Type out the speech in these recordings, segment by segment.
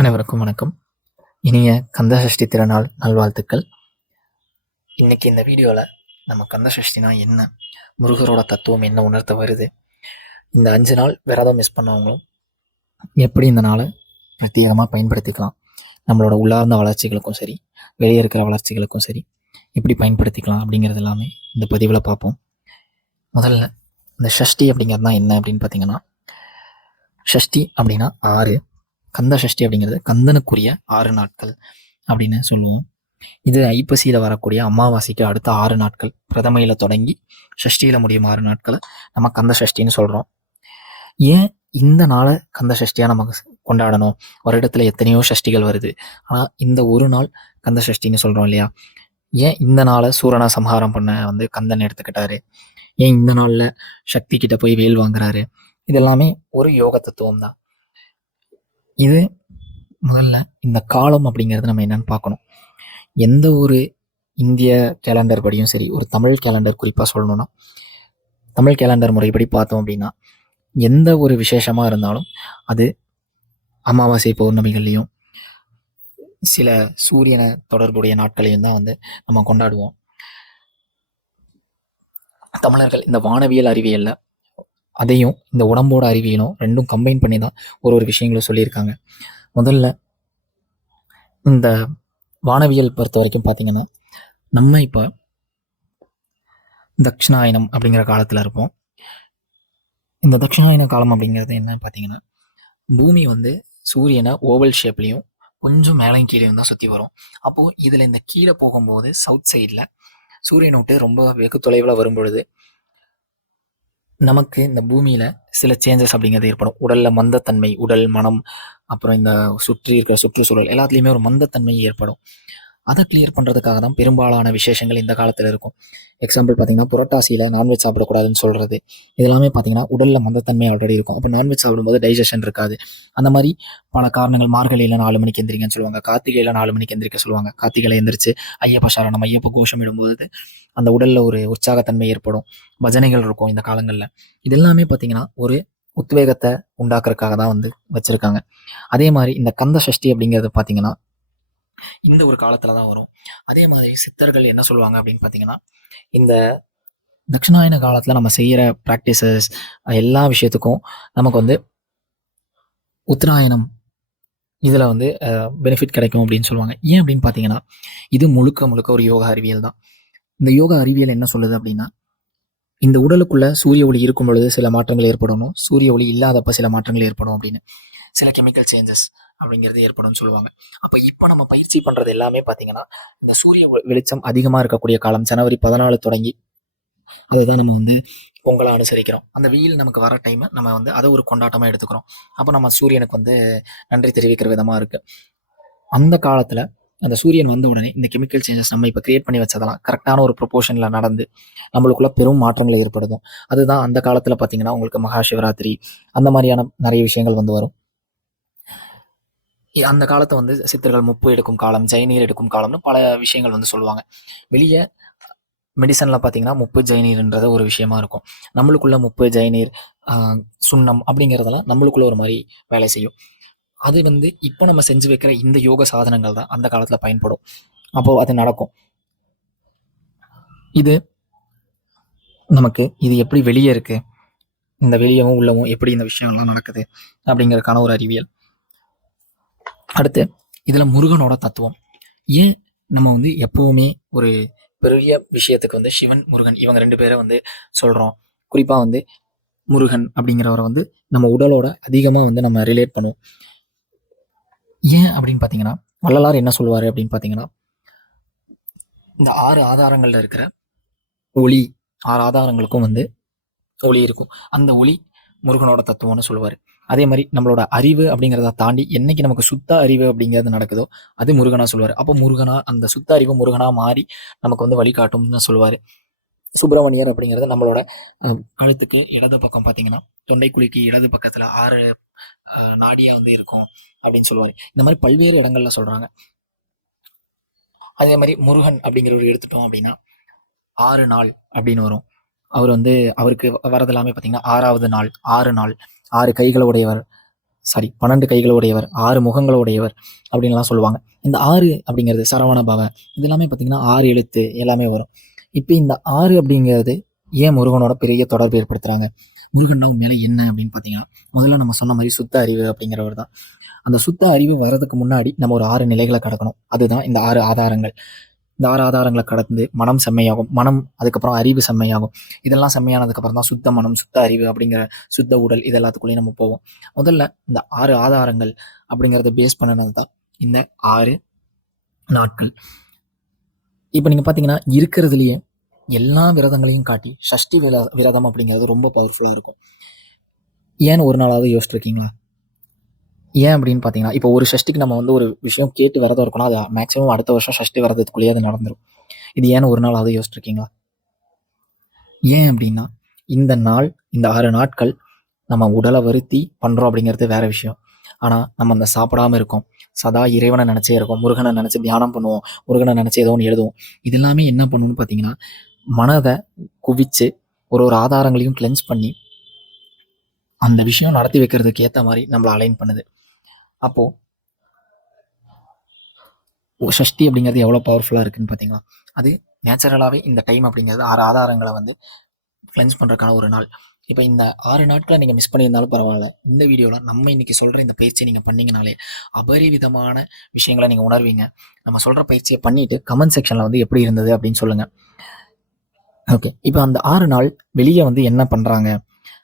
அனைவருக்கும் வணக்கம். இனிய கந்தசஷ்டி திருநாள் நல்வாழ்த்துக்கள். இன்னைக்கு இந்த வீடியோவில் நம்ம கந்தசஷ்டினா என்ன, முருகரோட தத்துவம் என்ன உணர்த்த வருது, இந்த 5 நாள் விரதம் மிஸ் பண்ணவங்களும் எப்படி இந்த நாளை பிரத்யேகமாக பயன்படுத்திக்கலாம், நம்மளோட உள்ளார்ந்த வளர்ச்சிகளுக்கும் சரி, வெளியே இருக்கிற வளர்ச்சிகளுக்கும் சரி எப்படி பயன்படுத்திக்கலாம் அப்படிங்கிறது எல்லாமே இந்த பதிவில் பார்ப்போம். முதல்ல இந்த ஷஷ்டி அப்படிங்கிறது தான் என்ன அப்படின்னு பார்த்தீங்கன்னா, ஷஷ்டி அப்படின்னா 6, கந்த சஷ்டி அப்படிங்கிறது கந்தனுக்குரிய 6 நாட்கள் அப்படின்னு சொல்லுவோம். இது ஐப்பசியில் வரக்கூடிய அமாவாசைக்கு அடுத்த 6 நாட்கள், பிரதமையில் தொடங்கி ஷஷ்டியில் முடியும் 6 நாட்களை நம்ம கந்த சஷ்டின்னு சொல்கிறோம். ஏன் இந்த நாளை கந்த சஷ்டியாக நம்ம கொண்டாடணும்? ஒரு இடத்துல எத்தனையோ சஷ்டிகள் வருது, ஆனால் இந்த ஒரு நாள் கந்த சஷ்டின்னு சொல்கிறோம் இல்லையா? ஏன் இந்த நாளை சூரனை சம்ஹாரம் பண்ண கந்தன் எடுத்துக்கிட்டாரு? ஏன் இந்த நாளில் சக்தி கிட்ட போய் வேல் வாங்குறாரு? இதெல்லாமே ஒரு யோக தத்துவம் தான். இது முதல்ல இந்த காலம் அப்படிங்கிறது நம்ம என்னன்னு பார்க்கணும். எந்த ஒரு இந்திய கேலண்டர் படியும் சரி, ஒரு தமிழ் கேலண்டர் குறிப்பாக சொல்லணும்னா, தமிழ் கேலண்டர் முறைப்படி பார்த்தோம் அப்படின்னா, எந்த ஒரு விசேஷமாக இருந்தாலும் அது அமாவாசை பௌர்ணமிகள்லையும் சில சூரியனை தொடர்புடைய நாட்களையும் தான் நம்ம கொண்டாடுவோம். தமிழர்கள் இந்த வானவியல் அறிவியலில் அதையும் இந்த உடம்போட அறிவியலும் ரெண்டும் கம்பைன் பண்ணி தான் ஒரு விஷயங்களும் சொல்லியிருக்காங்க. முதல்ல இந்த வானவியல் பொறுத்த வரைக்கும் பார்த்தீங்கன்னா, நம்ம இப்போ தட்சிணாயனம் அப்படிங்கிற காலத்தில் இருப்போம். இந்த தட்சிணாயன காலம் அப்படிங்கிறது என்னன்னு பார்த்தீங்கன்னா, பூமி சூரியனை ஓவல் ஷேப்லேயும் கொஞ்சம் மேலையும் கீழேயும் தான் சுற்றி வரும். அப்போது இதில் இந்த கீழே போகும்போது சவுத் சைடில் சூரியனை விட்டு ரொம்ப வெகு தொலைவில் வரும் பொழுது நமக்கு இந்த பூமியில் சில சேஞ்சஸ் அப்படிங்கிறது ஏற்படும். உடலில் மந்தத்தன்மை, உடல், மனம், அப்புறம் இந்த சுற்றி இருக்கிற சுற்றுச்சூழல் எல்லாத்துலேயுமே ஒரு மந்தத்தன்மை ஏற்படும். அதை கிளியர் பண்ணுறதுக்காக தான் பெரும்பாலான விசேஷங்கள் இந்த காலத்தில் இருக்கும். எக்ஸாம்பிள் பார்த்தீங்கன்னா, புரட்டாசியில் நான்வெஜ் சாப்பிடக்கூடாதுன்னு சொல்கிறது, இதெல்லாமே பார்த்தீங்கன்னா உடலில் மந்தத்தன்மை ஆல்ரெடி இருக்கும். அப்போ நான்வெஜ் சாப்பிடும்போது டைஜஷன் இருக்காது. அந்த மாதிரி பல காரணங்கள். மார்கழியில் 4 மணிக்கு எந்திரிங்கன்னு சொல்லுவாங்க, கார்த்திகையில் 4 மணிக்கு எந்திரிக்க சொல்லுவாங்க. கார்த்திகையில் எந்திரிச்சு ஐயப்ப சரணம், ஐயப்ப கோஷம் இடும்போது அந்த உடலில் ஒரு உற்சாகத்தன்மை ஏற்படும். பஜனைகள் இருக்கும் இந்த காலங்களில். இது எல்லாமே பார்த்தீங்கன்னா ஒரு உத்வேகத்தை உண்டாக்குறதுக்காக தான் வச்சுருக்காங்க. அதே மாதிரி இந்த கந்த சஷ்டி அப்படிங்கிறது பார்த்தீங்கன்னா இந்த ஒரு காலத்துல தான் வரும். அதே மாதிரி சித்தர்கள் என்ன சொல்லுவாங்க அப்படின்னு பார்த்தீங்கன்னா, இந்த தட்சிணாயன காலத்தில் நம்ம செய்கிற ப்ராக்டிசஸ் எல்லா விஷயத்துக்கும் நமக்கு உத்தராயணம் இதில் பெனிஃபிட் கிடைக்கும் அப்படின்னு சொல்லுவாங்க. ஏன் அப்படின்னு பார்த்தீங்கன்னா, இது முழுக்க முழுக்க ஒரு யோகா அறிவியல் தான். இந்த யோகா அறிவியல் என்ன சொல்லுது அப்படின்னா, இந்த உடலுக்குள்ள சூரிய ஒளி இருக்கும் பொழுது சில மாற்றங்கள் ஏற்படணும், சூரிய ஒளி இல்லாதப்ப சில மாற்றங்கள் ஏற்படும் அப்படின்னு, சில கெமிக்கல் சேஞ்சஸ் அப்படிங்கிறது ஏற்படும்னு சொல்லுவாங்க. அப்போ இப்போ நம்ம பயிற்சி பண்ணுறது எல்லாமே பார்த்தீங்கன்னா, இந்த சூரிய வெளிச்சம் அதிகமாக இருக்கக்கூடிய காலம் ஜனவரி 14 தொடங்கி அதுதான் நம்ம பொங்கலை அனுசரிக்கிறோம். அந்த வெயில் நமக்கு வர டைமை நம்ம அதை ஒரு கொண்டாட்டமாக எடுத்துக்கிறோம். அப்போ நம்ம சூரியனுக்கு நன்றி தெரிவிக்கிற விதமாக இருக்குது. அந்த காலத்தில் அந்த சூரியன் வந்த உடனே இந்த கெமிக்கல் சேஞ்சஸ் நம்ம இப்போ கிரியேட் பண்ணி வச்சதெல்லாம் கரெக்டான ஒரு ப்ரொபோர்ஷனில் நடந்து நம்மளுக்குள்ள பெரும் மாற்றங்கள் ஏற்படுதும். அதுதான் அந்த காலத்தில் பார்த்தீங்கன்னா உங்களுக்கு மகா சிவராத்திரி அந்த மாதிரியான நிறைய விஷயங்கள் வரும். அந்த காலத்தை சித்தர்கள் முப்பு எடுக்கும் காலம், ஜெயநீர் எடுக்கும் காலம்னு பல விஷயங்கள் சொல்லுவாங்க. வெளியே மெடிசனில் பார்த்தீங்கன்னா முப்பு ஜெயநீர்ன்றது ஒரு விஷயமா இருக்கும். நம்மளுக்குள்ள முப்பு ஜெயநீர், சுண்ணம் அப்படிங்கிறதெல்லாம் நம்மளுக்குள்ள ஒரு மாதிரி வேலை செய்யும். அது இப்போ நம்ம செஞ்சு வைக்கிற இந்த யோக சாதனங்கள் தான் அந்த காலத்தில் பயன்படும். அப்போது அது நடக்கும். இது நமக்கு இது எப்படி வெளியே இருக்குது, இந்த வெளியவும் உள்ளவும் எப்படி இந்த விஷயங்கள்லாம் நடக்குது அப்படிங்கிறதுக்கான ஒரு அறிவியல். அடுத்து இதில் முருகனோட தத்துவம். ஏன் நம்ம எப்போவுமே ஒரு பெரிய விஷயத்துக்கு சிவன் முருகன் இவங்க 2 பேரை சொல்கிறோம். குறிப்பாக முருகன் அப்படிங்கிறவரை நம்ம உடலோட அதிகமாக நம்ம ரிலேட் பண்ணுவோம். ஏன் அப்படின்னு பார்த்தீங்கன்னா, வள்ளலார் என்ன சொல்லுவார் அப்படின்னு பார்த்தீங்கன்னா, இந்த 6 ஆதாரங்களில் இருக்கிற ஒளி, 6 ஆதாரங்களுக்கும் ஒளி இருக்கும். அந்த ஒளி முருகனோட தத்துவம்னு சொல்லுவார். அதே மாதிரி நம்மளோட அறிவு அப்படிங்கிறத தாண்டி என்னைக்கு நமக்கு சுத்த அறிவு அப்படிங்கிறது நடக்குதோ அது முருகனா சொல்லுவார். அப்போ முருகனா அந்த சுத்த அறிவு முருகனா மாறி நமக்கு வழிகாட்டும்னு சொல்லுவார். சுப்பிரமணியர் அப்படிங்கிறது நம்மளோட கழுத்துக்கு இடது பக்கம் பார்த்தீங்கன்னா தொண்டைக்குழிக்கு இடது பக்கத்தில் 6 நாடியாக இருக்கும் அப்படின்னு சொல்லுவார். இந்த மாதிரி பல்வேறு இடங்கள்ல சொல்கிறாங்க. அதே மாதிரி முருகன் அப்படிங்கிறவர் எடுத்துட்டோம் அப்படின்னா 6 நாள் அப்படின்னு வரும். அவர் அவருக்கு வரது எல்லாமே பார்த்தீங்கன்னா 6வது நாள், 6 நாள், 6 கைகளை உடையவர், 12 கைகளுடையவர், 6 முகங்களுடையவர் அப்படின்லாம் சொல்லுவாங்க. இந்த 6 அப்படிங்கிறது சரவண பவ, இது எல்லாமே பார்த்தீங்கன்னா 6 எழுத்து எல்லாமே வரும். இப்போ இந்த 6 அப்படிங்கிறது ஏன் முருகனோட பெரிய தொடர்பு ஏற்படுத்துறாங்க? முருகன்னா உண்மையிலே என்ன அப்படின்னு பார்த்தீங்கன்னா, முதல்ல நம்ம சொன்ன மாதிரி சுத்த அறிவு அப்படிங்கிறவர் தான். அந்த சுத்த அறிவு வர்றதுக்கு முன்னாடி நம்ம ஒரு 6 நிலைகளை கடக்கணும். அதுதான் இந்த 6 ஆதாரங்கள். இந்த 6 ஆதாரங்களை கடந்து மனம் செம்மையாகும். மனம் அதுக்கப்புறம் அறிவு செம்மையாகும். இதெல்லாம் செம்மையானதுக்கப்புறம் தான் சுத்த மனம், சுத்த அறிவு அப்படிங்கிற சுத்த உடல் இது எல்லாத்துக்குள்ளேயும் நம்ம போவோம். முதல்ல இந்த 6 ஆதாரங்கள் அப்படிங்கிறத பேஸ் பண்ணினது தான் இந்த 6 நாட்கள். இப்போ நீங்கள் பார்த்தீங்கன்னா இருக்கிறதுலையே எல்லா விரதங்களையும் காட்டி சஷ்டி விரதம் அப்படிங்கிறது ரொம்ப பவர்ஃபுல்லாக இருக்கும். ஏன்னு ஒரு நாளாவது யோசிச்சிருக்கீங்களா? ஏன் அப்படின்னு பார்த்தீங்கன்னா, இப்போ ஒரு சஷ்டிக்கு நம்ம வந்து ஒரு விஷயம் கேட்டு விரதம் இருக்கணும். அது மேக்ஸிமம் அடுத்த வருஷம் சஷ்டி விரதத்துக்குள்ளேயே அது நடந்துரும். இது ஏன்னு ஒரு நாளாவது யோசிச்சிருக்கீங்களா? ஏன் அப்படின்னா, இந்த நாள், இந்த 6 நாட்கள் நம்ம உடலை வருத்தி பண்ணுறோம் அப்படிங்கிறது வேற விஷயம். ஆனால் நம்ம அந்த சாப்பிடாம இருக்கோம். சதா இறைவனை நினச்சே இருக்கோம். முருகனை நினச்சி தியானம் பண்ணுவோம். முருகனை நினச்சி ஏதோ ஒன்று எழுதுவோம். இது எல்லாமே என்ன பண்ணணும்னு பார்த்தீங்கன்னா, மனதை குவிச்சு ஒரு ஆதாரங்களையும் கிளென்ஸ் பண்ணி அந்த விஷயம் நடத்தி வைக்கிறதுக்கு ஏற்ற மாதிரி நம்மளை அலைன் பண்ணுது. அப்போது சஷ்டி அப்படிங்கிறது எவ்வளோ பவர்ஃபுல்லாக இருக்குன்னு பார்த்தீங்களா? அது நேச்சுரலாகவே இந்த டைம் அப்படிங்கிறது 6 ஆதாரங்களை வந்து கிளென்ஸ் பண்ணுறதுக்கான ஒரு நாள். இப்போ இந்த 6 நாட்களை நீங்கள் மிஸ் பண்ணியிருந்தாலும் பரவாயில்ல. இந்த வீடியோவில் நம்ம இன்றைக்கி சொல்கிற இந்த பயிற்சியை நீங்கள் பண்ணிங்கனாலே அபரிவிதமான விஷயங்களை நீங்கள் உணர்வீங்க. நம்ம சொல்கிற பயிற்சியை பண்ணிவிட்டு கமெண்ட் செக்ஷனில் வந்து எப்படி இருந்தது அப்படின்னு சொல்லுங்கள். ஓகே, இப்போ அந்த 6 நாள் வெளியே வந்து என்ன பண்ணுறாங்க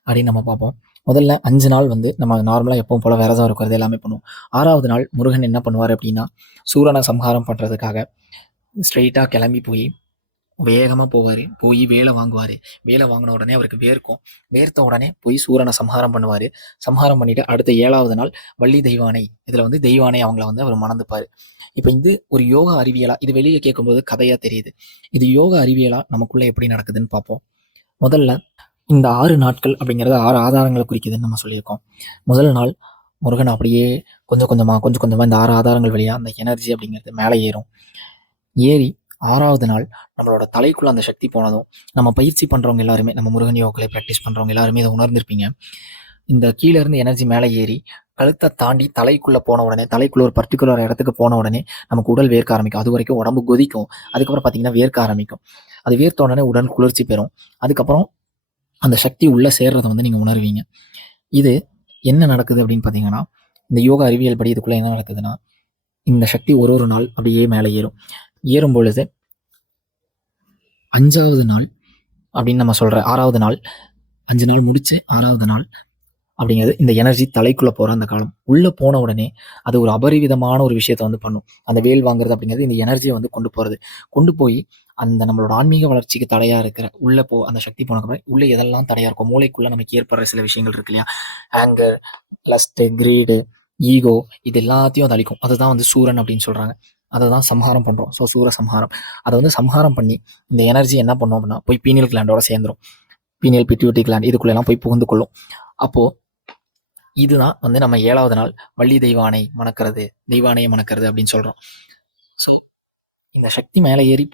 அப்படின்னு நம்ம பார்ப்போம். முதல்ல 5 நாள் வந்து நம்ம நார்மலாக எப்பவும் போல் விரதம் இருக்கிறது எல்லாமே பண்ணுவோம். 6வது நாள் முருகன் என்ன பண்ணுவார் அப்படின்னா, சூரனை சம்ஹாரம் பண்ணுறதுக்காக ஸ்ட்ரெயிட்டாக கிளம்பி போய் வேகமாக போவார். போய் வேலை வாங்குவார். வேலை வாங்கின உடனே அவருக்கு வேர்க்கும். வேர்த்த உடனே போய் சூரனை சம்ஹாரம் பண்ணுவார். சம்ஹாரம் பண்ணிவிட்டு அடுத்த 7வது நாள் வள்ளி தெய்வானை, இதில் வந்து தெய்வானை அவங்கள வந்து அவர் மணந்துப்பார். இப்போ இது ஒரு யோகா அறிவியலாக, இது வெளியே கேட்கும்போது கதையாக தெரியுது. இது யோகா அறிவியலாக நமக்குள்ளே எப்படி நடக்குதுன்னு பார்ப்போம். முதல்ல இந்த 6 நாட்கள் அப்படிங்கிறது 6 ஆதாரங்களை குறிக்குதுன்னு நம்ம சொல்லியிருக்கோம். முதல் நாள் முருகன் அப்படியே கொஞ்சம் கொஞ்சமாக இந்த 6 ஆதாரங்கள் வழியாக அந்த எனர்ஜி அப்படிங்கிறது மேலே ஏறும். ஏறி 6வது நாள் நம்மளோட தலைக்குள்ளே அந்த சக்தி போனதும், நம்ம பயிற்சி பண்ணுறவங்க எல்லாருமே, நம்ம முருகன் யோகாக்களை ப்ராக்டிஸ் பண்ணுறவங்க எல்லாருமே இதை உணர்ந்திருப்பீங்க. இந்த கீழேருந்து எனர்ஜி மேலே ஏறி கழுத்தை தாண்டி தலைக்குள்ளே போன உடனே, தலைக்குள்ளே ஒரு பர்டிகுலர் இடத்துக்கு போன உடனே நமக்கு உடல் வேர்க்க ஆரம்பிக்கும். அது வரைக்கும் உடம்பு கொதிக்கும். அதுக்கப்புறம் பார்த்தீங்கன்னா வேர்க்க ஆரம்பிக்கும். அது வேர்த்த உடனே உடல் குளிர்ச்சி பெறும். அதுக்கப்புறம் அந்த சக்தி உள்ளே சேர்றதை வந்து நீங்கள் உணர்வீங்க. இது என்ன நடக்குது அப்படின்னு பார்த்தீங்கன்னா, இந்த யோகா அறிவியல் படி இதுக்குள்ளே என்ன நடக்குதுன்னா, இந்த சக்தி ஒரு நாள் அப்படியே மேலே ஏறும். ஏறும் பொழுது 5வது நாள் அப்படின்னு நம்ம சொல்கிற 6வது நாள், 5 நாள் முடித்து 6வது நாள் அப்படிங்கிறது இந்த எனர்ஜி தலைக்குள்ளே போகிற அந்த காலம். உள்ளே போன உடனே அது ஒரு அபரிவிதமான ஒரு விஷயத்தை வந்து பண்ணும். அந்த வேல் வாங்குறது அப்படிங்கிறது இந்த எனர்ஜியை வந்து கொண்டு போகிறது. கொண்டு போய் அந்த நம்மளோட ஆன்மீக வளர்ச்சிக்கு தடையாக இருக்கிற உள்ளே அந்த சக்தி போனதுக்கப்புறம் உள்ளே எதெல்லாம் தடையாக இருக்கும், மூளைக்குள்ளே நமக்கு ஏற்படுற சில விஷயங்கள் இருக்கு இல்லையா, ஆங்கர், லஸ்ட்டு, கிரீடு, ஈகோ, இது எல்லாத்தையும் அது அழிக்கும். அதுதான் வந்து சூரன் அப்படின்னு சொல்கிறாங்க. அதை தான் சம்ஹாரம் பண்ணுறோம். ஸோ சூர சம்ஹாரம். அதை வந்து சம்ஹாரம் பண்ணி இந்த எனர்ஜி என்ன பண்ணோம் அப்படின்னா போய் பீனியல் கிளாண்டோட சேர்ந்துடும். பீனியல் பிட்யூட்டரி கிளாண்ட் இதுக்குள்ளெல்லாம் போய் புகுந்து கொள்ளும். அப்போது இதுதான் வந்து நம்ம 7வது நாள் வள்ளி தெய்வானை மணக்கிறது, தெய்வானையை மணக்கிறது அப்படின்னு சொல்கிறோம். ஸோ இந்த சக்தி மேலே ஏறி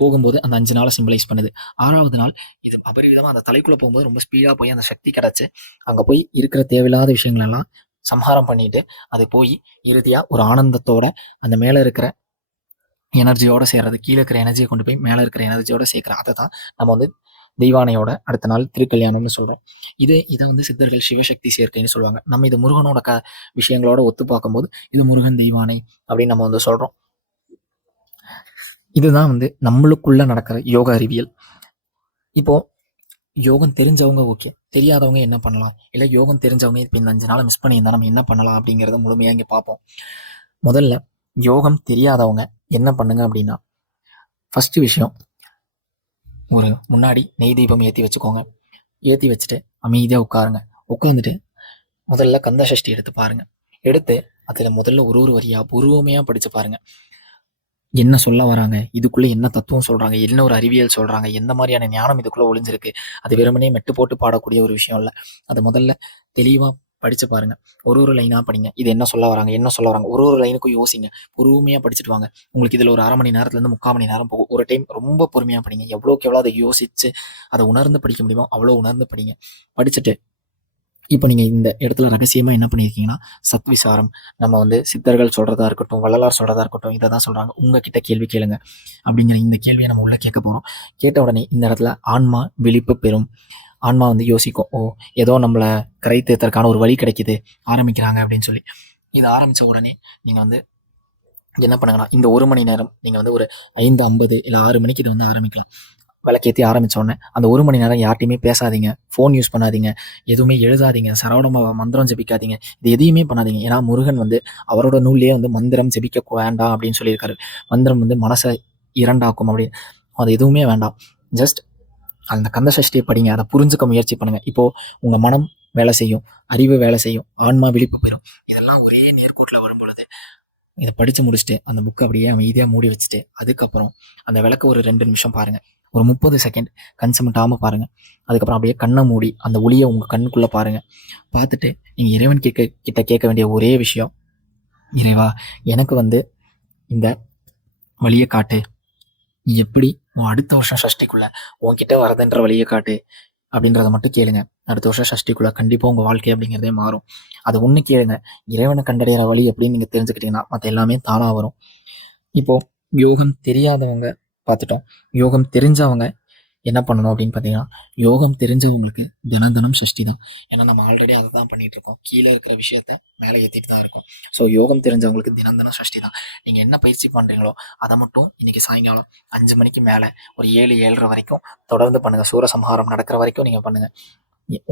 போகும்போது அந்த 5 நாளை சிம்பிளைஸ் பண்ணுது. 6வது நாள் இது அபரிவிதமாக அந்த தலைக்குள்ளே போகும்போது ரொம்ப ஸ்பீடாக போய் அந்த சக்தி கிடச்சி அங்கே போய் இருக்கிற தேவையில்லாத விஷயங்களெல்லாம் சம்ஹாரம் பண்ணிட்டு அது போய் இறுதியாக ஒரு ஆனந்தத்தோட அந்த மேலே இருக்கிற எனர்ஜியோட சேர்றது, கீழே இருக்கிற எனர்ஜியை கொண்டு போய் மேலே இருக்கிற எனர்ஜியோட சேர்க்குற, அதை தான் நம்ம வந்து தெய்வானையோட அடுத்த நாள் திருக்கல்யாணம்னு சொல்கிறோம். இதை வந்து சித்தர்கள் சிவசக்தி சேர்க்கைன்னு சொல்லுவாங்க. நம்ம இது முருகனோட விஷயங்களோட ஒத்து பார்க்கும்போது இது முருகன் தெய்வானை அப்படின்னு நம்ம வந்து சொல்கிறோம். இதுதான் வந்து நம்மளுக்குள்ள நடக்கிற யோகா அறிவியல். இப்போ யோகம் தெரிஞ்சவங்க ஓகே, தெரியாதவங்க என்ன பண்ணலாம், இல்லை யோகம் தெரிஞ்சவங்க இப்போ இந்த 5 நாளை மிஸ் பண்ணியிருந்தா நம்ம என்ன பண்ணலாம் அப்படிங்கிறத முழுமையாக இங்கே பார்ப்போம். முதல்ல யோகம் தெரியாதவங்க என்ன பண்ணுங்க அப்படின்னா, ஃபஸ்ட்டு விஷயம், ஒரு முன்னாடி நெய் தீபம் ஏற்றி வச்சுக்கோங்க. ஏற்றி வச்சுட்டு அமைதியாக உட்காருங்க. உட்காந்துட்டு முதல்ல கந்த சஷ்டி எடுத்து பாருங்கள். எடுத்து அதில் முதல்ல ஒரு வரியாக பூர்வமையாக படித்து பாருங்கள். என்ன சொல்ல வராங்க, இதுக்குள்ளே என்ன தத்துவம் சொல்கிறாங்க, என்ன ஒரு அறிவியல் சொல்கிறாங்க, எந்த மாதிரியான ஞானம் இதுக்குள்ளே ஒளிஞ்சிருக்கு. அது வெறுமனே மெட்டு போட்டு பாடக்கூடிய ஒரு விஷயம் இல்லை. அது முதல்ல தெளிவாக படித்து பாருங்கள். ஒரு லைனாக படிங்க. இது என்ன சொல்ல வராங்க, ஒரு லைனுக்கும் யோசிங்க. பொறுமையாக படிச்சுட்டு வாங்க. உங்களுக்கு இதில் ஒரு 1/2 மணி நேரத்துலேருந்து 3/4 மணி நேரம் போகும். ஒரு டைம் ரொம்ப பொறுமையாக படிங்க. எவ்வளோக்கு எவ்வளோ அதை யோசித்து அதை உணர்ந்து படிக்க முடியுமோ அவ்வளோ உணர்ந்து படிங்க. படிச்சுட்டு இப்போ நீங்கள் இந்த இடத்துல ரகசியமாக என்ன பண்ணியிருக்கீங்கன்னா, சத்விசாரம் நம்ம வந்து சித்தர்கள் சொல்கிறதா இருக்கட்டும், வள்ளலார் சொல்கிறதா இருக்கட்டும், இதை தான் சொல்கிறாங்க. உங்ககிட்ட கேள்வி கேளுங்க அப்படிங்கிற இந்த கேள்வியை நம்ம உள்ளே கேட்க போகிறோம். கேட்ட உடனே இந்த இடத்துல ஆன்மா விழிப்பு பெறும். ஆன்மா வந்து யோசிக்கும், ஓ ஏதோ நம்மளை கரை தேர்த்தறதுக்கான ஒரு வழி கிடைக்குது, ஆரம்பிக்கிறாங்க அப்படின்னு சொல்லி. இது ஆரம்பித்த உடனே நீங்கள் வந்து என்ன பண்ணுங்கன்னா, இந்த 1 மணி நேரம் நீங்கள் வந்து ஒரு 5:50 இல்லை 6 மணிக்கு இது வந்து ஆரம்பிக்கலாம். விளக்கேற்றி ஆரம்பித்த உடனே அந்த 1 மணி நேரம் யார்ட்டையுமே பேசாதீங்க, ஃபோன் யூஸ் பண்ணாதீங்க, எதுவுமே எழுதாதீங்க, சரவண மந்திரம் ஜெபிக்காதீங்க, இது எதையுமே பண்ணாதீங்க. ஏன்னா முருகன் வந்து அவரோட நூல்லேயே வந்து மந்திரம் ஜெபிக்க வேண்டாம் அப்படின்னு சொல்லியிருக்காரு. மந்திரம் வந்து மனசை இரண்டாக்கும் அப்படின்னு. அது எதுவுமே வேண்டாம். ஜஸ்ட் அந்த கந்த சஷ்டியை படிங்க, அதை புரிஞ்சுக்க முயற்சி பண்ணுங்கள். இப்போது உங்கள் மனம் வேலை செய்யும், அறிவு வேலை செய்யும், ஆன்மா விழிப்பு பெறும். இதெல்லாம் ஒரே நேர்கோட்டில் வரும் பொழுது இதை படித்து முடிச்சுட்டு அந்த புக்கை அப்படியே அமைதியாக மூடி வச்சுட்டு அதுக்கப்புறம் அந்த விளக்க ஒரு 2 நிமிஷம் பாருங்கள். ஒரு 30 செகண்ட் கண் சிமிட்டாமல் பாருங்கள். அதுக்கப்புறம் அப்படியே கண்ணை மூடி அந்த ஒளியை உங்கள் கண்ணுக்குள்ளே பாருங்கள். பார்த்துட்டு நீங்கள் இறைவன் கிட்ட கேட்க வேண்டிய ஒரே விஷயம், இறைவா எனக்கு வந்து இந்த வழியை காட்டு, நீ எப்படி உன் அடுத்த வருஷம் சஷ்டிக்குள்ளே உன்கிட்ட வரதுன்ற வழியை காட்டு அப்படின்றத மட்டும் கேளுங்க. அடுத்த வருஷம் சஷ்டிக்குள்ளே கண்டிப்பாக உங்கள் வாழ்க்கை அப்படிங்கிறதே மாறும். அது ஒன்று கேளுங்க. இறைவனை கண்டடைகிற வழி எப்படின்னு நீங்கள் தெரிஞ்சுக்கிட்டீங்கன்னா மற்ற எல்லாமே தானாக வரும். இப்போது யோகம் தெரியாதவங்க பார்த்துட்டோம். யோகம் தெரிஞ்சவங்க என்ன பண்ணணும் அப்படின்னு பார்த்தீங்கன்னா, யோகம் தெரிஞ்சவங்களுக்கு தினம் தினம் சஷ்டி தான். ஏன்னா நம்ம ஆல்ரெடி அதை தான் பண்ணிகிட்டு இருக்கோம். கீழே இருக்கிற விஷயத்த மேலே ஏற்றிட்டு தான் இருக்கோம். ஸோ யோகம் தெரிஞ்சவங்களுக்கு தினம் தினம் சஷ்டி தான். நீங்கள் என்ன பயிற்சி பண்ணுறீங்களோ அதை மட்டும் இன்றைக்கி சாயங்காலம் 5 மணிக்கு மேலே ஒரு 7, 7:30 வரைக்கும் தொடர்ந்து பண்ணுங்கள். சூரசம்ஹாரம் நடக்கிற வரைக்கும் நீங்கள் பண்ணுங்கள்.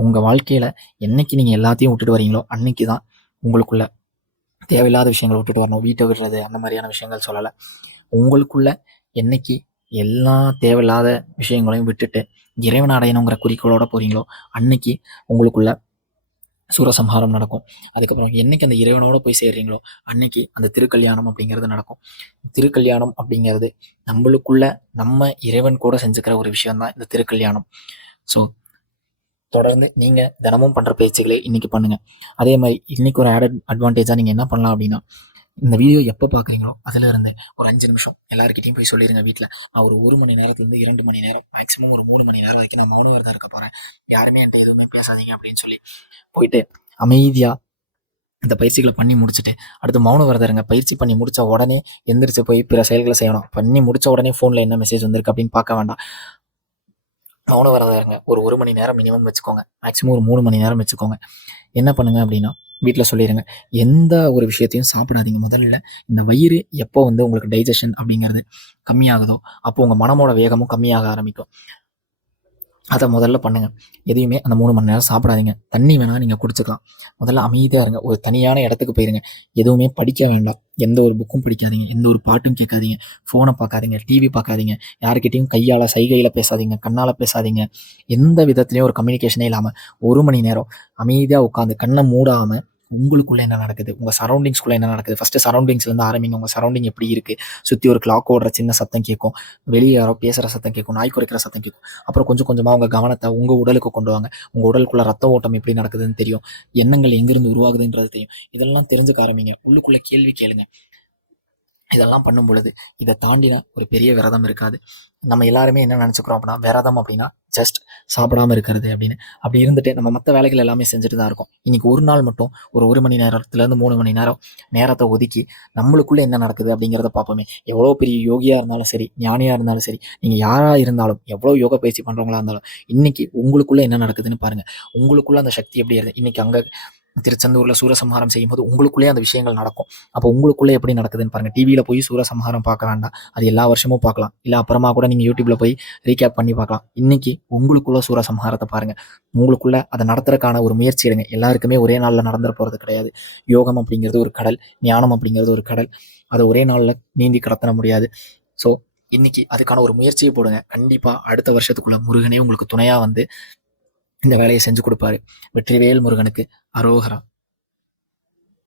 உங்கள் வாழ்க்கையில் என்னைக்கு நீங்கள் எல்லாத்தையும் விட்டுட்டு வரீங்களோ அன்னைக்கு தான் உங்களுக்குள்ள தேவையில்லாத விஷயங்களை விட்டுட்டு வரணும். வீட்டை விடுறது அந்த மாதிரியான விஷயங்கள் சொல்லலை. உங்களுக்குள்ள என்னைக்கு எல்லா தேவையில்லாத விஷயங்களையும் விட்டுட்டு இறைவன் அடையணுங்கிற குறிக்கோளோட போகிறீங்களோ அன்னைக்கு உங்களுக்குள்ள சூரசம்ஹாரம் நடக்கும். அதுக்கப்புறம் என்னைக்கு அந்த இறைவனோட போய் சேர்றீங்களோ அன்னைக்கு அந்த திருக்கல்யாணம் அப்படிங்கிறது நடக்கும். திருக்கல்யாணம் அப்படிங்கிறது நம்மளுக்குள்ள நம்ம இறைவன் கூட செஞ்சுக்கிற ஒரு விஷயம்தான் இந்த திருக்கல்யாணம். ஸோ தொடர்ந்து நீங்கள் தினமும் பண்ணுற பயிற்சிகளை இன்றைக்கி பண்ணுங்கள். அதே மாதிரி இன்றைக்கி ஒரு ஆடட் அட்வான்டேஜாக நீங்கள் என்ன பண்ணலாம் அப்படின்னா, இந்த வீடியோ எப்போ பார்க்குறீங்களோ அதிலிருந்து ஒரு 5 நிமிஷம் எல்லாருக்கிட்டையும் போய் சொல்லிடுங்க. வீட்டில் நான் ஒரு 1 மணி நேரத்துலேருந்து 2 மணி நேரம் மேக்ஸிமம் ஒரு 3 மணி நேரம் வரைக்கும் நான் மௌன விரதம் இருக்க போகிறேன், யாருமே என்கிட்ட எதுவுமே பேசாதீங்க அப்படின்னு சொல்லி போயிட்டு அமைதியாக இந்த பயிற்சிகளை பண்ணி முடிச்சுட்டு அடுத்து மௌன விரதம் இருங்க. பயிற்சி பண்ணி முடித்த உடனே எந்திரிச்சு போய் பிற செயல்களை செய்யணும். பண்ணி முடித்த உடனே ஃபோனில் என்ன மெசேஜ் வந்திருக்கு அப்படின்னு பார்க்க வேண்டாம். மௌன விரதம் இருங்க. ஒரு 1 மணி நேரம் மினிமம் வச்சுக்கோங்க. மேக்ஸிமம் ஒரு 3 மணி நேரம் வச்சுக்கோங்க. என்ன பண்ணுங்க அப்படின்னா, வீட்டில் சொல்லிடுங்க, எந்த ஒரு விஷயத்தையும் சாப்பிடாதீங்க. முதல்ல இந்த வயிறு எப்போ வந்து உங்களுக்கு டைஜஷன் அப்படிங்கிறது கம்மியாகுதோ அப்போ உங்கள் மனமோட வேகமும் கம்மியாக ஆரம்பிக்கும். அதை முதல்ல பண்ணுங்கள். எதையுமே அந்த 3 மணி நேரம் சாப்பிடாதீங்க. தண்ணி வேணால் நீங்கள் குடிச்சுக்கலாம். முதல்ல அமைதியாக இருங்க. ஒரு தனியான இடத்துக்கு போயிருங்க. எதுவுமே படிக்க வேண்டாம். எந்த ஒரு புக்கும் படிக்காதீங்க, எந்த ஒரு பாட்டும் கேட்காதீங்க, ஃபோனை பார்க்காதீங்க, டிவி பார்க்காதீங்க, யாருக்கிட்டையும் கையால் சைகையில் பேசாதீங்க, கண்ணால் பேசாதீங்க. எந்த விதத்துலையும் ஒரு கம்யூனிகேஷனே இல்லாமல் 1 மணி நேரம் அமைதியாக உட்காந்து கண்ணை மூடாமல் உங்களுக்குள்ளே என்ன நடக்குது, உங்கள் சரௌண்டிங்ஸ்குள்ளே என்ன நடக்குது, ஃபஸ்ட்டு சரௌண்டிங்ஸ்லேருந்து ஆரம்பிங்க. உங்கள் சரௌண்டிங் எப்படி இருக்குது, சுற்றி ஒரு கிளாக் ஓடுற சின்ன சத்தம் கேட்கும், வெளியே யாரோ பேசுகிற சத்தம் கேட்கும், நாய் குறைக்கிற சத்தம் கேட்கும். அப்புறம் கொஞ்சம் கொஞ்சமாக உங்கள் கவனத்தை உங்கள் உடலுக்கு கொண்டு வாங்க. உங்கள் உடலுக்குள்ளே ரத்த ஓட்டம் எப்படி நடக்குதுன்னு தெரியும், எண்ணங்கள் எங்கேருந்து உருவாகுதுன்றது தெரியும். இதெல்லாம் தெரிஞ்சுக்க ஆரம்பிங்க. உள்ளுக்குள்ளே கேள்வி கேளுங்க. இதெல்லாம் பண்ணும் பொழுது இதை தாண்டினா ஒரு பெரிய விரதம் இருக்காது. நம்ம எல்லாருமே என்ன நினச்சிக்கிறோம் அப்படின்னா, விரதம் அப்படின்னா ஜஸ்ட் சாப்பிடாமல் இருக்கிறது அப்படின்னு. அப்படி இருந்துட்டு நம்ம மற்ற வேலைகள் எல்லாமே செஞ்சுட்டு தான் இருக்கோம். இன்றைக்கி ஒரு நாள் மட்டும் ஒரு 1 மணி நேரத்துலேருந்து 3 மணி நேரம் நேரத்தை ஒதுக்கி நம்மளுக்குள்ளே என்ன நடக்குது அப்படிங்கிறத பார்ப்போமே. எவ்வளோ பெரிய யோகியாக இருந்தாலும் சரி, ஞானியாக இருந்தாலும் சரி, நீங்கள் யாராக இருந்தாலும், எவ்வளோ யோகா பயிற்சி பண்ணுறவங்களா இருந்தாலும் இன்றைக்கி உங்களுக்குள்ளே என்ன நடக்குதுன்னு பாருங்கள். உங்களுக்குள்ளே அந்த சக்தி எப்படி இருக்குது. இன்றைக்கி அங்கே திருச்செந்தூரில் சூரசம்ஹாரம் செய்யும்போது உங்களுக்குள்ளேயே அந்த விஷயங்கள் நடக்கும். அப்போ உங்களுக்குள்ளே எப்படி நடக்குதுன்னு பாருங்கள். டிவியில் போய் சூரசம்ஹாரம் பார்க்க வேண்டாம், அது எல்லா வருஷமும் பார்க்கலாம். இல்லை அப்புறமா கூட நீங்கள் யூடியூப்பில் போய் ரீகேப் பண்ணி பார்க்கலாம். இன்றைக்கி உங்களுக்குள்ள சூரசம்ஹாரத்தை பாருங்கள். உங்களுக்குள்ளே அதை நடத்துறதுக்கான ஒரு முயற்சி எடுங்க. எல்லாருக்குமே ஒரே நாளில் நடந்துட போகிறது கிடையாது. யோகம் அப்படிங்கிறது ஒரு கடல், ஞானம் அப்படிங்கிறது ஒரு கடல். அதை ஒரே நாளில் நீந்தி கடத்த முடியாது. ஸோ இன்றைக்கி அதுக்கான ஒரு முயற்சியை போடுங்க. கண்டிப்பாக அடுத்த வருஷத்துக்குள்ளே முருகனே உங்களுக்கு துணையாக வந்து இந்த வேலையை செஞ்சு கொடுப்பாரு. வெற்றிவேல் முருகனுக்கு அரோகரா.